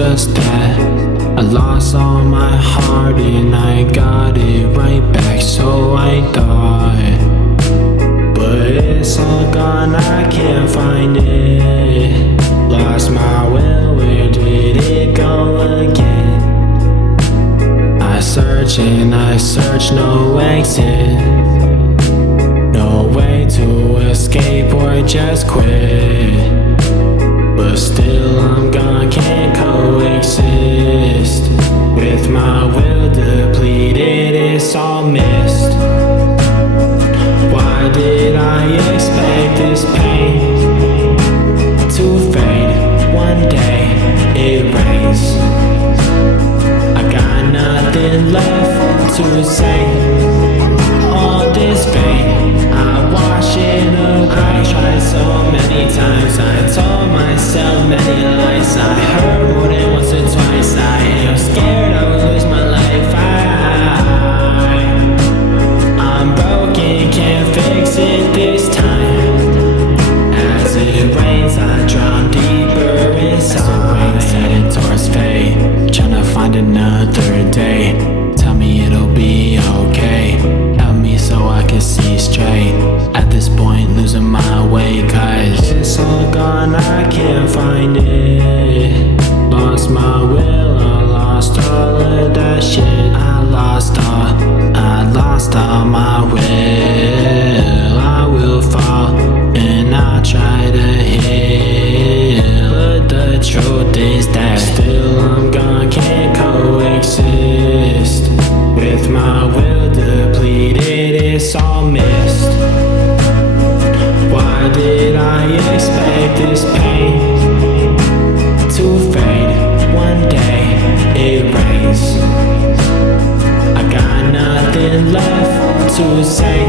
just that. I lost all my heart and I got it right back, so I thought. But it's all gone, I can't find it. Lost my will, where did it go again? I search and I search, no exit. No way to escape or just quit. But still I'm gone, can't coexist. With my will depleted, it's all missed. Why did I expect this pain to fade? One day it rains. I got nothing left to say. All this pain, I wash it away. I tried so many times, I told myself many lies. I heard more than once or twice. I am scared I will lose my life. I'm broken, can't fix it this time. As it rains, I drown deeper inside. As it rains, heading towards fate, tryna find another day. Tell me it'll be okay, help me so I can see straight. At this point, losing my way, cause it's all gone, I can't find it. Lost my will, I lost all of that shit. I lost all my will. I will fall and I'll try to heal. But the truth is that still I'm gone, can't coexist. With my will depleted, it's all missed. Why did I expect this pain to fade? One day it rains. I got nothing left to say.